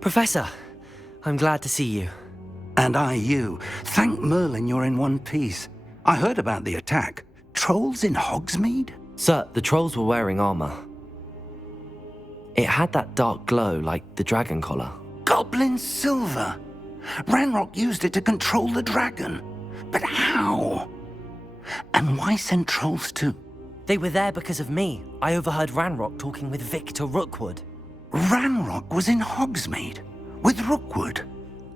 Professor, I'm glad to see you. And I you. Thank Merlin you're in one piece. I heard about the attack. Trolls in Hogsmeade? Sir, the trolls were wearing armor. It had that dark glow like the dragon collar. Goblin silver! Ranrock used it to control the dragon. But how? And why send trolls too? They were there because of me. I overheard Ranrock talking with Victor Rookwood. Ranrock was in Hogsmeade? With Rookwood?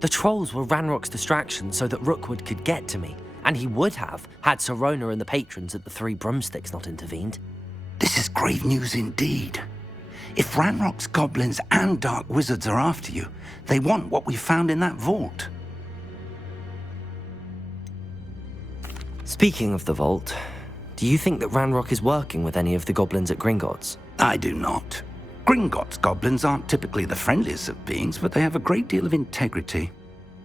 The trolls were Ranrock's distraction so that Rookwood could get to me. And he would have, had Sirona and the patrons at the Three Broomsticks not intervened. This is grave news indeed. If Ranrock's goblins and dark wizards are after you, they want what we found in that vault. Speaking of the vault, do you think that Ranrock is working with any of the goblins at Gringotts? I do not. Gringotts goblins aren't typically the friendliest of beings, but they have a great deal of integrity.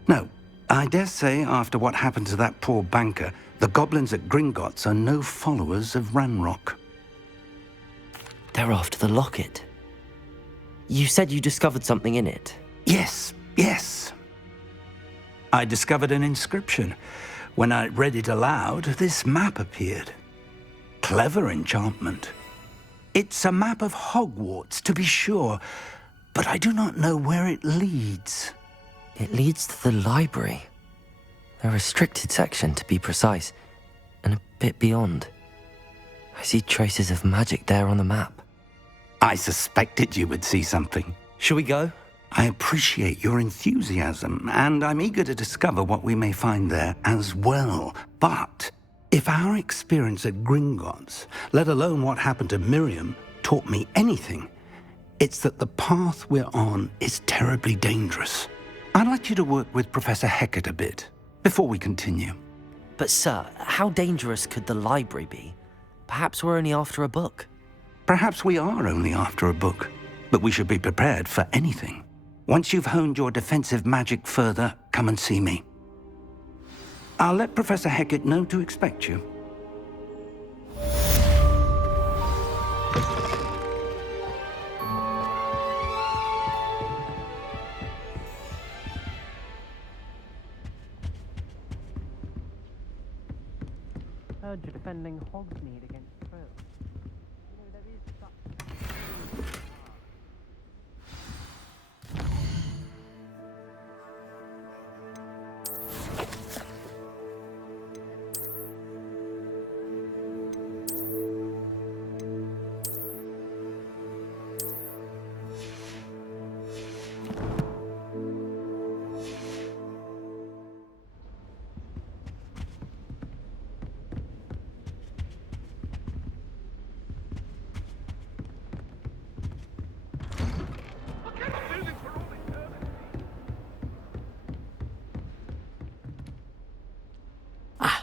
No, I dare say after what happened to that poor banker, the goblins at Gringotts are no followers of Ranrock. They're after the locket. You said you discovered something in it. Yes. I discovered an inscription. When I read it aloud, this map appeared. Clever enchantment. It's a map of Hogwarts, to be sure, but I do not know where it leads. It leads to the library. A restricted section, to be precise, and a bit beyond. I see traces of magic there on the map. I suspected you would see something. Shall we go? I appreciate your enthusiasm, and I'm eager to discover what we may find there as well. But if our experience at Gringotts, let alone what happened to Miriam, taught me anything, it's that the path we're on is terribly dangerous. I'd like you to work with Professor Hecat a bit before we continue. But sir, how dangerous could the library be? Perhaps we're only after a book. Perhaps we are only after a book, but we should be prepared for anything. Once you've honed your defensive magic further, come and see me. I'll let Professor Hecat know to expect you. Heard you're defending Hogsmeade against trolls. There is such...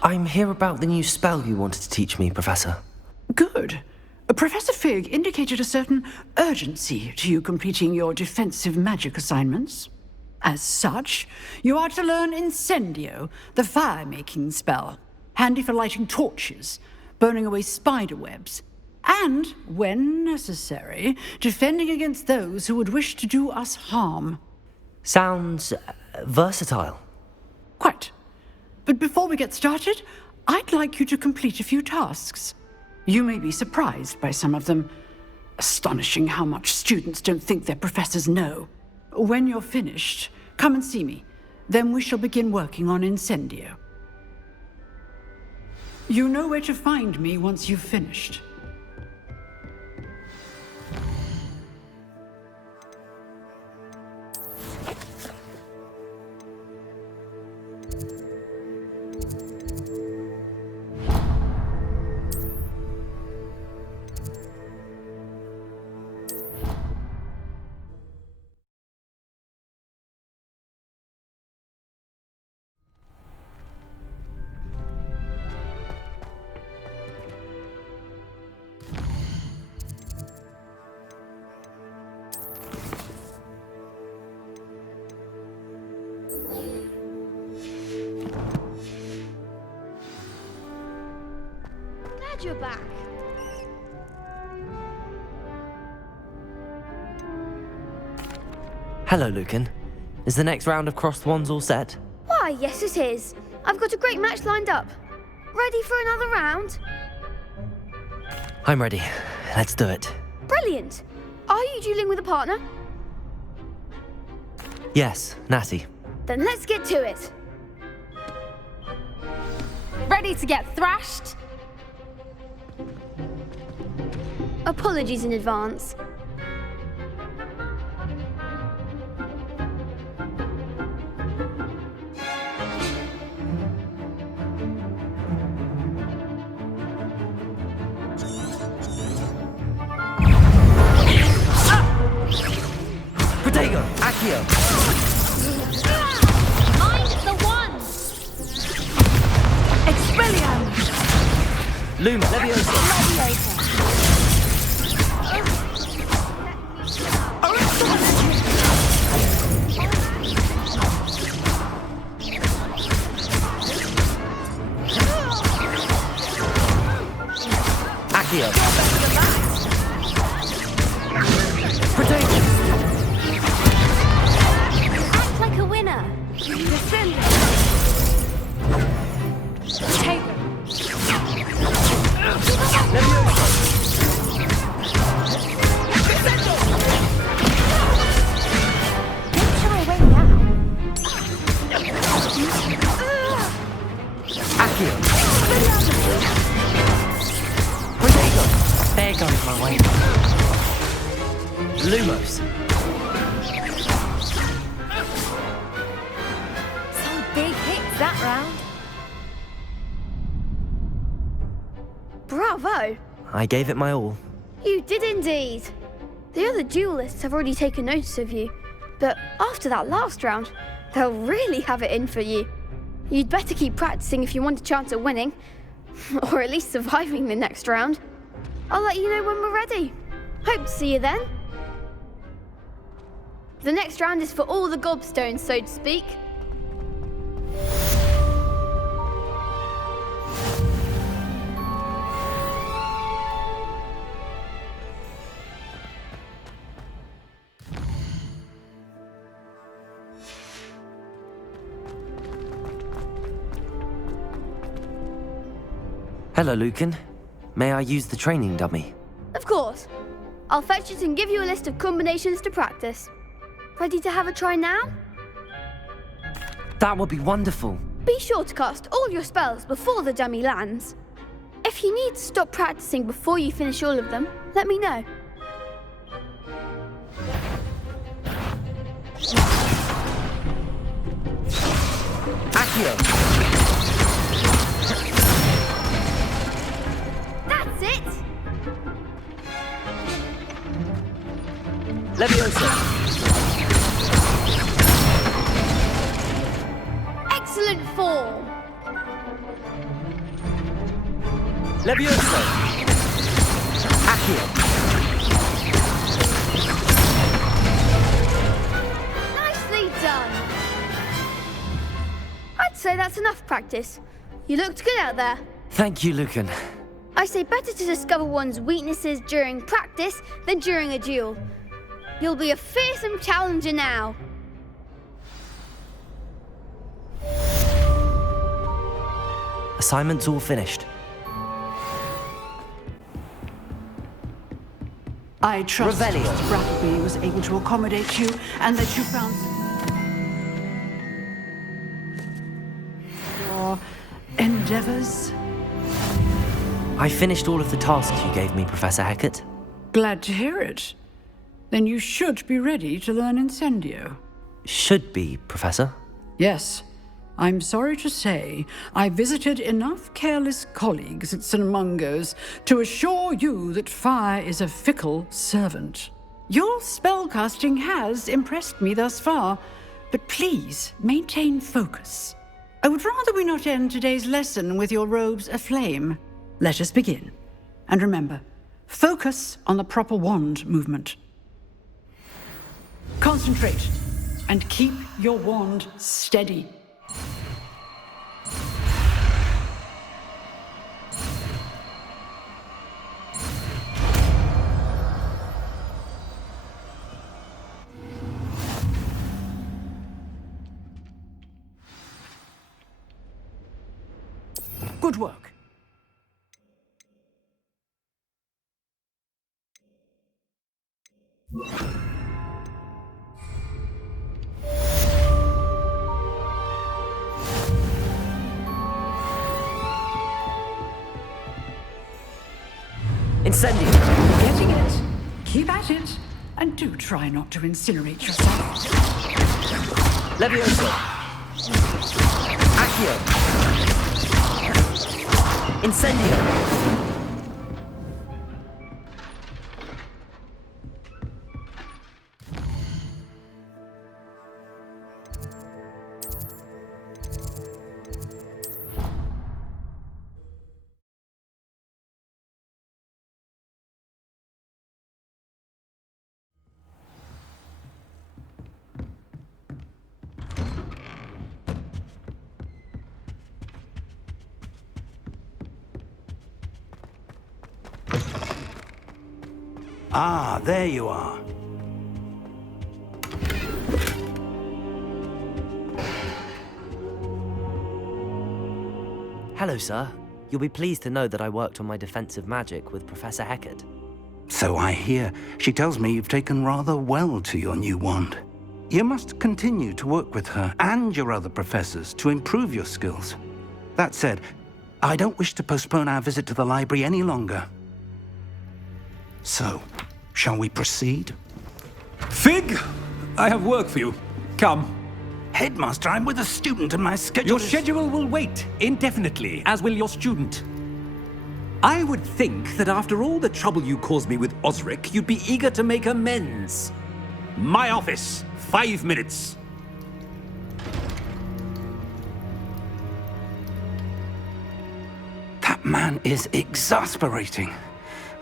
I'm here about the new spell you wanted to teach me, Professor. Good. Professor Fig indicated a certain urgency to you completing your defensive magic assignments. As such, you are to learn Incendio, the fire-making spell, handy for lighting torches, burning away spider webs, and, when necessary, defending against those who would wish to do us harm. Sounds versatile. Quite. But before we get started, I'd like you to complete a few tasks. You may be surprised by some of them. Astonishing how much students don't think their professors know. When you're finished, come and see me. Then we shall begin working on Incendio. You know where to find me once you've finished. You're back. Hello, Lucan. Is the next round of crossed wands all set? Why, yes it is. I've got a great match lined up. Ready for another round? I'm ready. Let's do it. Brilliant. Are you dueling with a partner? Yes, Natty. Then let's get to it. Ready to get thrashed? Apologies in advance. Protego! Accio! Mind the one! Expelliarmus! Luma! Leviosa! Accio! Protego! Act like a winner. Defend. Take them. Don't shy away now. Accio! Protego! There goes my way. Lumos! Some big hits that round. Bravo! I gave it my all. You did indeed. The other duelists have already taken notice of you, but after that last round, they'll really have it in for you. You'd better keep practicing if you want a chance at winning, or at least surviving the next round. I'll let you know when we're ready. Hope to see you then. The next round is for all the gobstones, so to speak. Hello, Lucan. May I use the training dummy? Of course. I'll fetch it and give you a list of combinations to practice. Ready to have a try now? That would be wonderful. Be sure to cast all your spells before the dummy lands. If you need to stop practicing before you finish all of them, let me know. Accio! That's it! Leviosa! Excellent form! Leviosa! Accio! Nicely done! I'd say that's enough practice. You looked good out there. Thank you, Lucan. I say better to discover one's weaknesses during practice than during a duel. You'll be a fearsome challenger now. Assignment's all finished. I trust Revelio. that Brattleby was able to accommodate you and that you found your endeavors. I finished all of the tasks you gave me, Professor Hecat. Glad to hear it. Then you should be ready to learn Incendio. Should be, Professor. Yes. I'm sorry to say, I visited enough careless colleagues at St. Mungo's to assure you that fire is a fickle servant. Your spellcasting has impressed me thus far, but please maintain focus. I would rather we not end today's lesson with your robes aflame. Let us begin. And remember, focus on the proper wand movement. Concentrate and keep your wand steady. Good work. Incendio! Getting it. Keep at it. And do try not to incinerate yourself. Levioso! Accio! Incendio! Ah, there you are. Hello, sir. You'll be pleased to know that I worked on my defensive magic with Professor Heckert. So I hear. She tells me you've taken rather well to your new wand. You must continue to work with her and your other professors to improve your skills. That said, I don't wish to postpone our visit to the library any longer. So, shall we proceed? Fig, I have work for you. Come. Headmaster, I'm with a student and my schedule Your is... schedule will wait indefinitely, as will your student. I would think that after all the trouble you caused me with Osric, you'd be eager to make amends. My office, 5 minutes. That man is exasperating.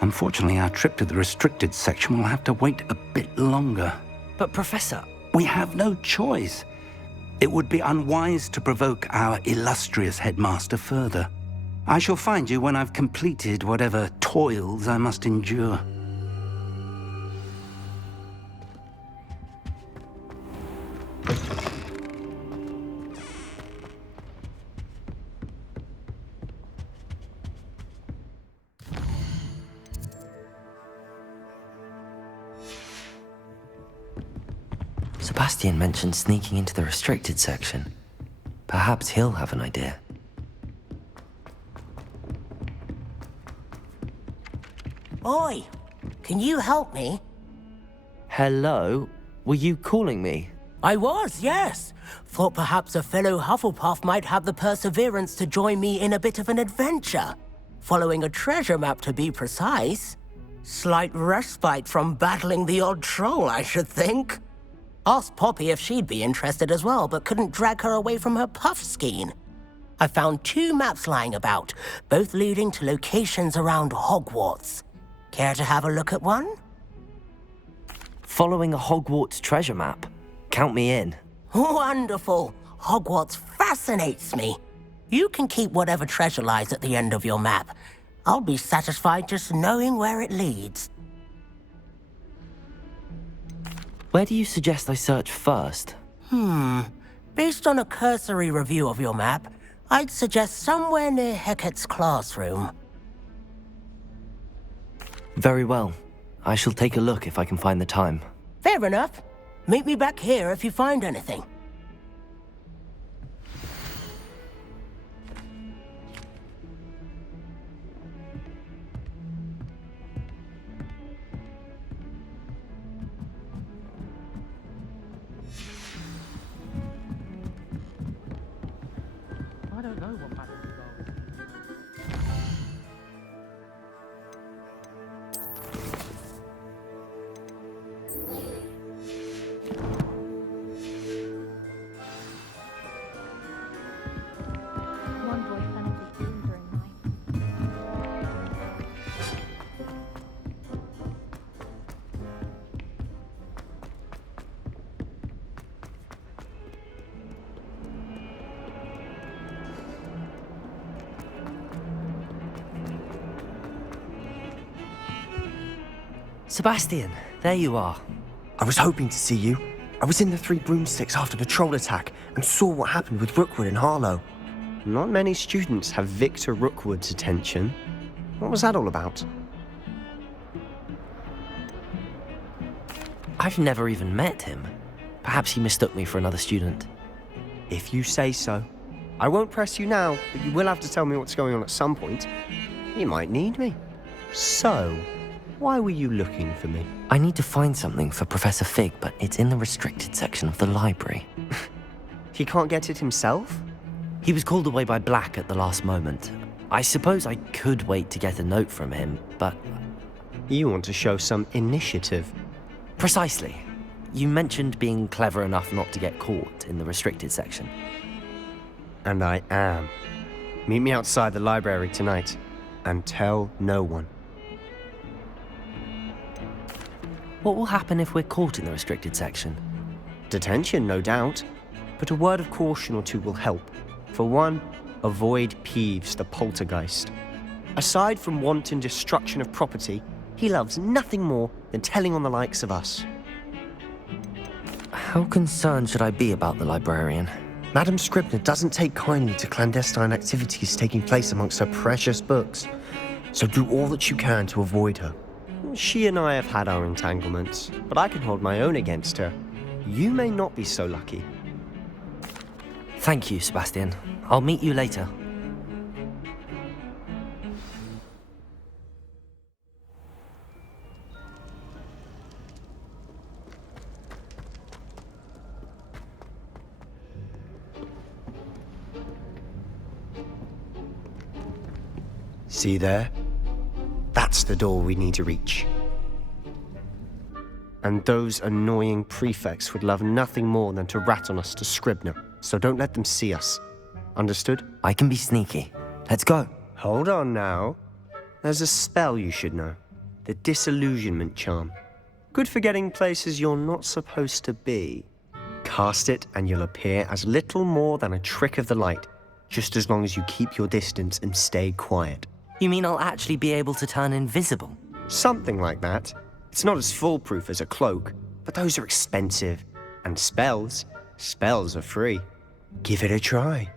Unfortunately, our trip to the restricted section will have to wait a bit longer. But, Professor... We have no choice. It would be unwise to provoke our illustrious headmaster further. I shall find you when I've completed whatever toils I must endure. Sebastian mentioned sneaking into the restricted section. Perhaps he'll have an idea. Oi, can you help me? Hello? Were you calling me? I was, yes. Thought perhaps a fellow Hufflepuff might have the perseverance to join me in a bit of an adventure. Following a treasure map, to be precise. Slight respite from battling the odd troll, I should think. Asked Poppy if she'd be interested as well, but couldn't drag her away from her puff skein. I found 2 maps lying about, both leading to locations around Hogwarts. Care to have a look at one? Following a Hogwarts treasure map. Count me in. Wonderful. Hogwarts fascinates me. You can keep whatever treasure lies at the end of your map. I'll be satisfied just knowing where it leads. Where do you suggest I search first? Based on a cursory review of your map, I'd suggest somewhere near Hecat's classroom. Very well. I shall take a look if I can find the time. Fair enough. Meet me back here if you find anything. I don't know what matters involved. One boy fell into a pool during night. Sebastian, there you are. I was hoping to see you. I was in the 3 broomsticks after the troll attack and saw what happened with Rookwood and Harlow. Not many students have Victor Rookwood's attention. What was that all about? I've never even met him. Perhaps he mistook me for another student. If you say so. I won't press you now, but you will have to tell me what's going on at some point. You might need me. So, why were you looking for me? I need to find something for Professor Fig, but it's in the restricted section of the library. He can't get it himself? He was called away by Black at the last moment. I suppose I could wait to get a note from him, but... You want to show some initiative. Precisely. You mentioned being clever enough not to get caught in the restricted section. And I am. Meet me outside the library tonight, and tell no one. What will happen if we're caught in the restricted section? Detention, no doubt. But a word of caution or two will help. For one, avoid Peeves, the poltergeist. Aside from wanton destruction of property, he loves nothing more than telling on the likes of us. How concerned should I be about the librarian? Madam Scribner doesn't take kindly to clandestine activities taking place amongst her precious books, so do all that you can to avoid her. She and I have had our entanglements, but I can hold my own against her. You may not be so lucky. Thank you, Sebastian. I'll meet you later. See there? That's the door we need to reach. And those annoying prefects would love nothing more than to rat on us to Scribner, so don't let them see us. Understood? I can be sneaky. Let's go. Hold on now. There's a spell you should know. The Disillusionment Charm. Good for getting places you're not supposed to be. Cast it and you'll appear as little more than a trick of the light, just as long as you keep your distance and stay quiet. You mean I'll actually be able to turn invisible? Something like that. It's not as foolproof as a cloak, but those are expensive. And spells are free. Give it a try.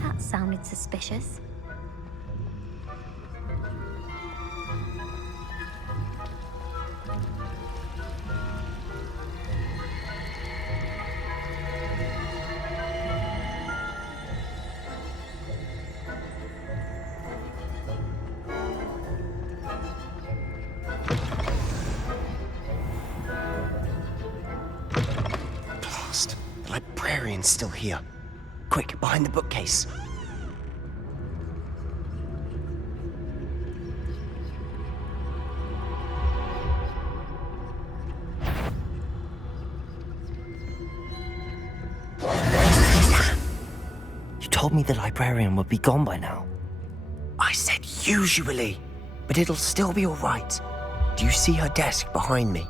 That sounded suspicious. Blast. The librarian's still here. Quick, behind the bookcase. You told me the librarian would be gone by now. I said usually, but it'll still be all right. Do you see her desk behind me?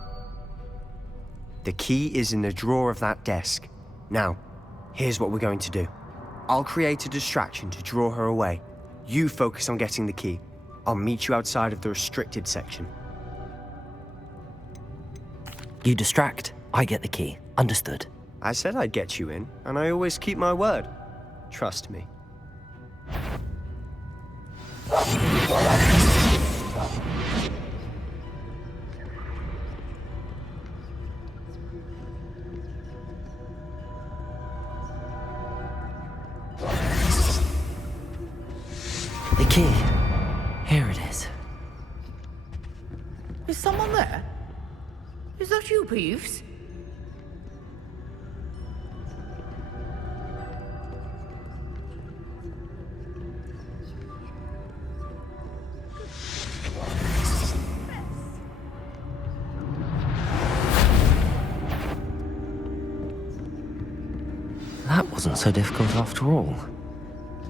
The key is in the drawer of that desk. Now, here's what we're going to do. I'll create a distraction to draw her away. You focus on getting the key. I'll meet you outside of the restricted section. You distract, I get the key. Understood. I said I'd get you in, and I always keep my word. Trust me. The key. Here it is. someone there? Is that you, Peeves? That wasn't so difficult after all.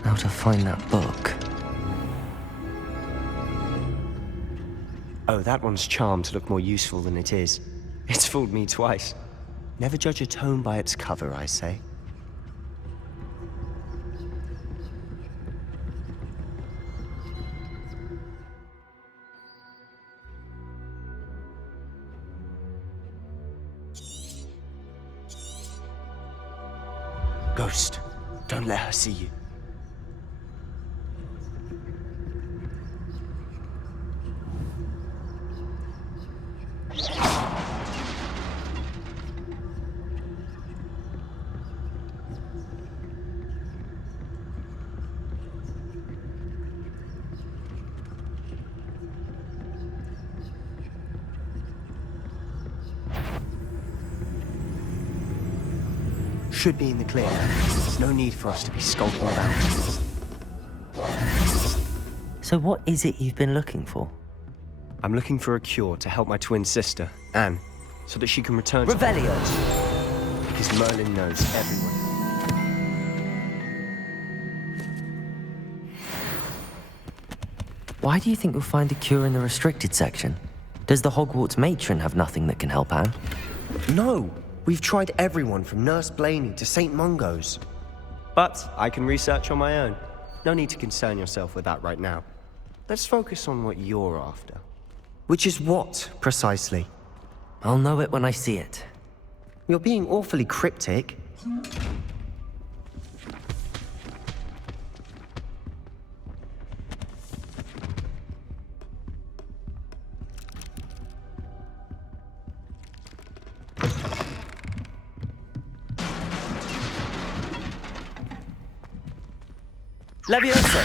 Now to find that book. Oh, that one's charmed to look more useful than it is. It's fooled me twice. Never judge a tome by its cover, I say. Ghost, don't let her see you. Should be in the clear. No need for us to be skulking about. So what is it you've been looking for? I'm looking for a cure to help my twin sister, Anne, so that she can return to... Revelio! Because Merlin knows everyone. Why do you think you'll find a cure in the restricted section? Does the Hogwarts matron have nothing that can help Anne? No! We've tried everyone from Nurse Blaney to St. Mungo's. But I can research on my own. No need to concern yourself with that right now. Let's focus on what you're after. Which is what, precisely? I'll know it when I see it. You're being awfully cryptic. Leviosa!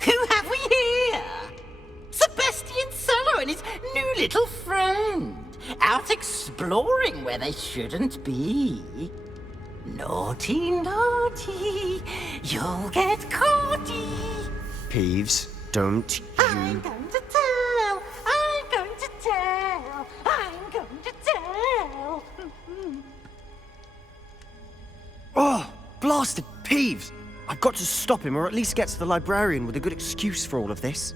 Who have we here? Sebastian Cello and his new little friend. Out exploring where they shouldn't be. Naughty, naughty, you'll get caughty. Peeves, don't I'm you... going to tell, I'm going to tell, I'm going to tell. Oh, blasted Peeves! I've got to stop him, or at least get to the librarian with a good excuse for all of this.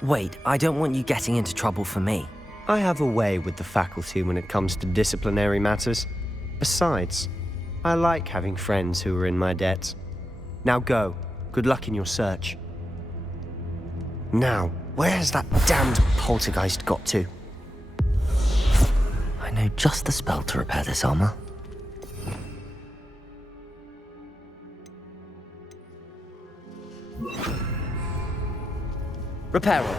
Wait, I don't want you getting into trouble for me. I have a way with the faculty when it comes to disciplinary matters. Besides, I like having friends who are in my debt. Now go. Good luck in your search. Now, where has that damned poltergeist got to? I know just the spell to repair this armor. Repair it.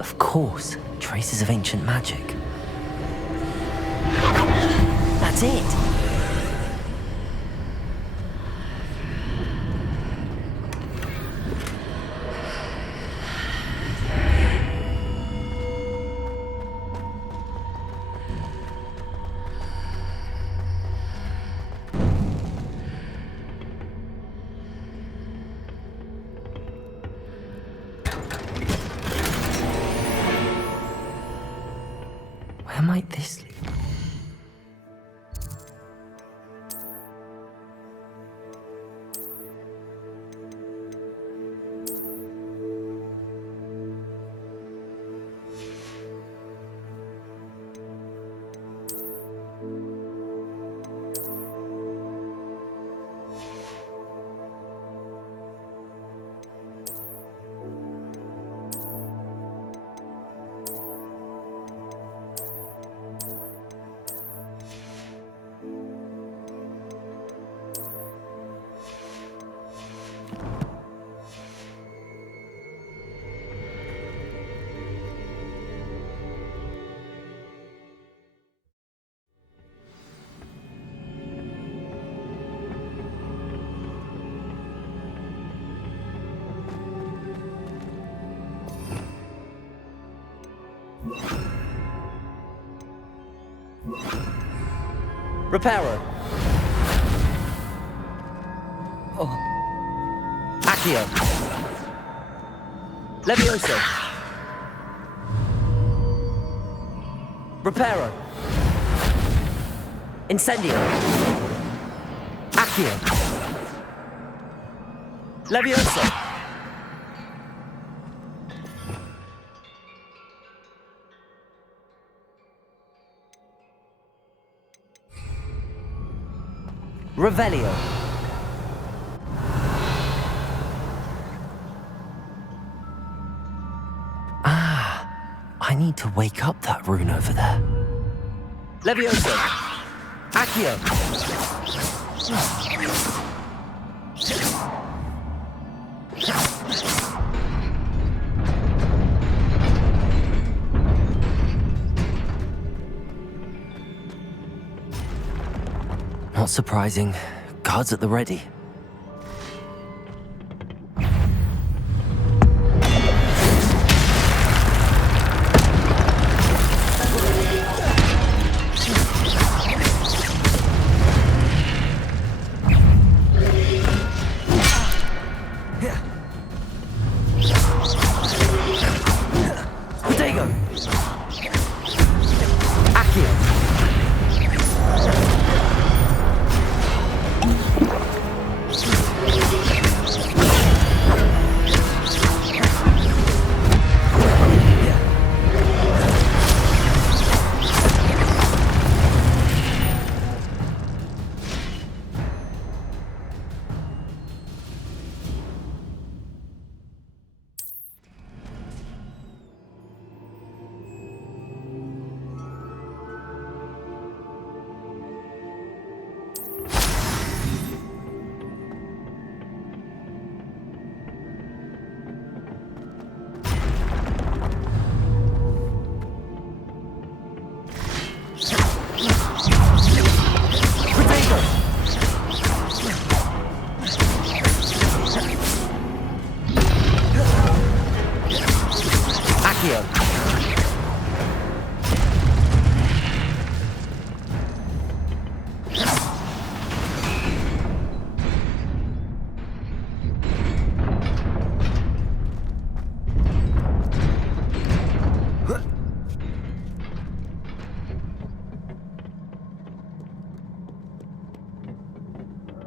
Of course, traces of ancient magic. That's it! Where might this lead? Reparo. Oh. Accio. Levioso. Reparo. Incendio. Accio. Levioso. Revelio. I need to wake up that rune over there. Levioso. Accio. Not surprising. Guards at the ready.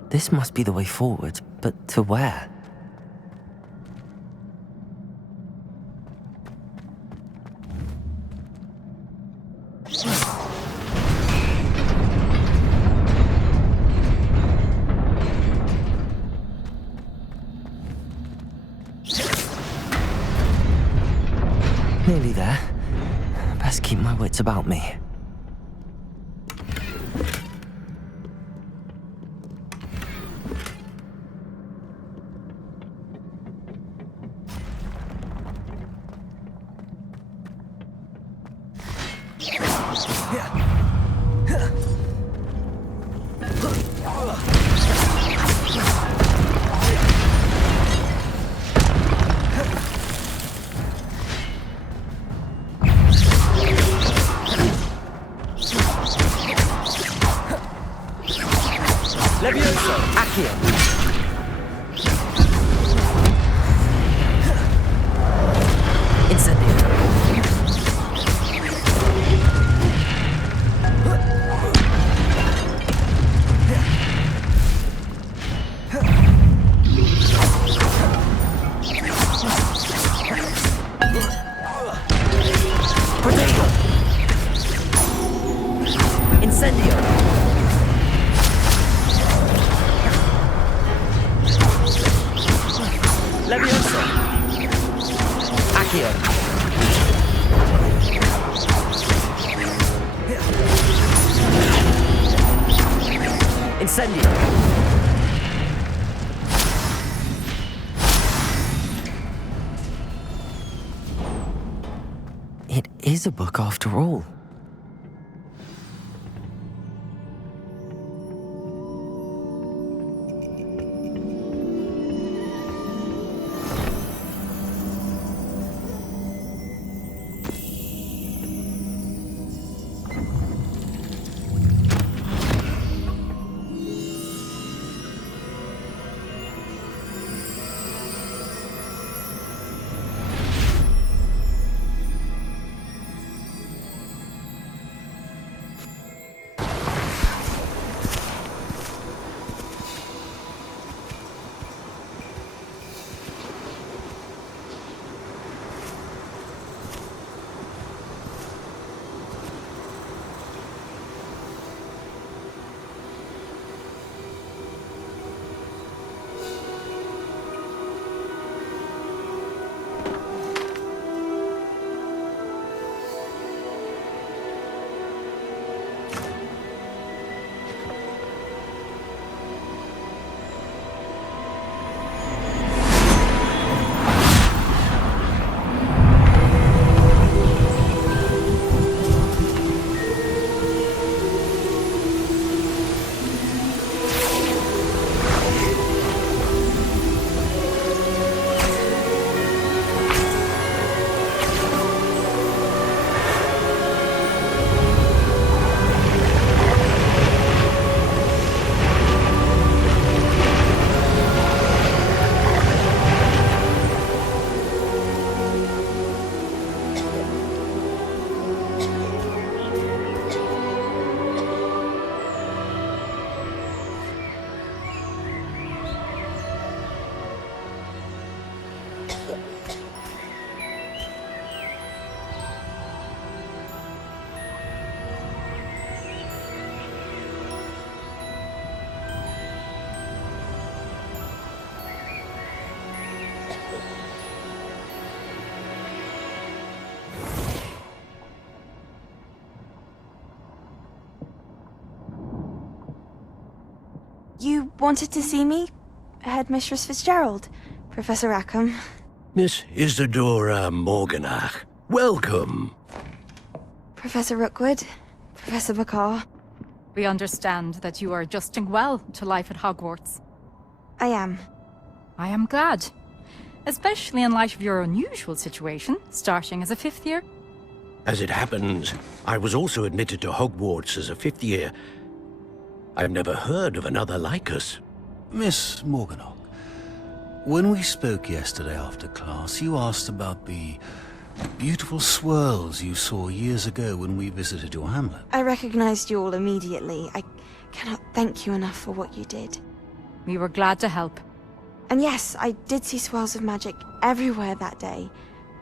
This must be the way forward, but to where? Nearly there. Best keep my wits about me. Levioso, Accio. Incendio. Protego. Incendio. Levioso. Accio. Incendio. It is a book after all. You wanted to see me? Headmistress Fitzgerald, Professor Rackham. Miss Isadora Morganach, welcome. Professor Rookwood, Professor McCaw. We understand that you are adjusting well to life at Hogwarts. I am. I am glad. Especially in light of your unusual situation, starting as a 5th year. As it happens, I was also admitted to Hogwarts as a 5th year. I've never heard of another like us. Miss Morganach, when we spoke yesterday after class, you asked about the beautiful swirls you saw years ago when we visited your hamlet. I recognized you all immediately. I cannot thank you enough for what you did. We were glad to help. And yes, I did see swirls of magic everywhere that day.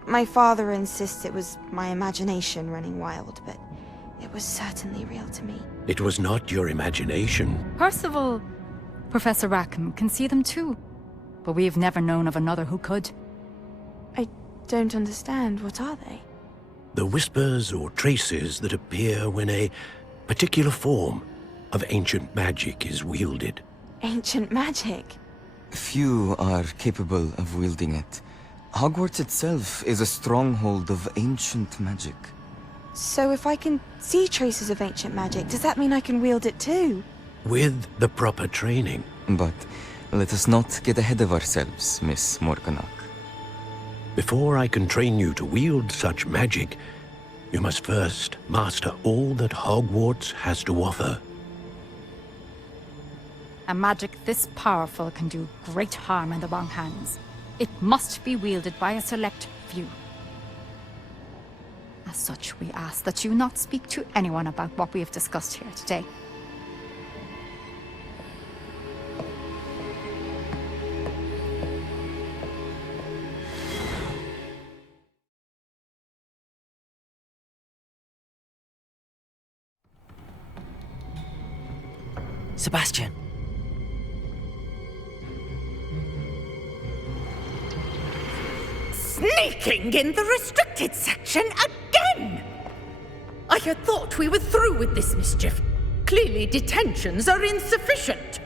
My father insists it was my imagination running wild, but it was certainly real to me. It was not your imagination. Percival, Professor Rackham can see them too. But we have never known of another who could. I don't understand. What are they? The whispers or traces that appear when a particular form of ancient magic is wielded. Ancient magic? Few are capable of wielding it. Hogwarts itself is a stronghold of ancient magic. So if I can see traces of ancient magic, does that mean I can wield it too? With the proper training. But let us not get ahead of ourselves, Miss Morganach. Before I can train you to wield such magic, you must first master all that Hogwarts has to offer. A magic this powerful can do great harm in the wrong hands. It must be wielded by a select few. As such, we ask that you not speak to anyone about what we have discussed here today. Sebastian! Sneaking in the restricted section again! I had thought we were through with this mischief. Clearly detentions are insufficient.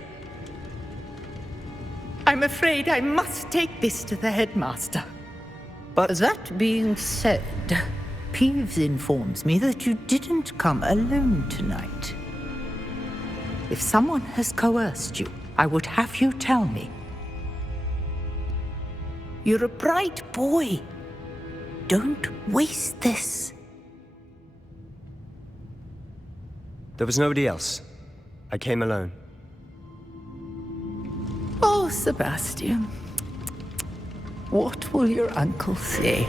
I'm afraid I must take this to the headmaster. But that being said, Peeves informs me that you didn't come alone tonight. If someone has coerced you, I would have you tell me. You're a bright boy. Don't waste this. There was nobody else. I came alone. Oh, Sebastian. What will your uncle say?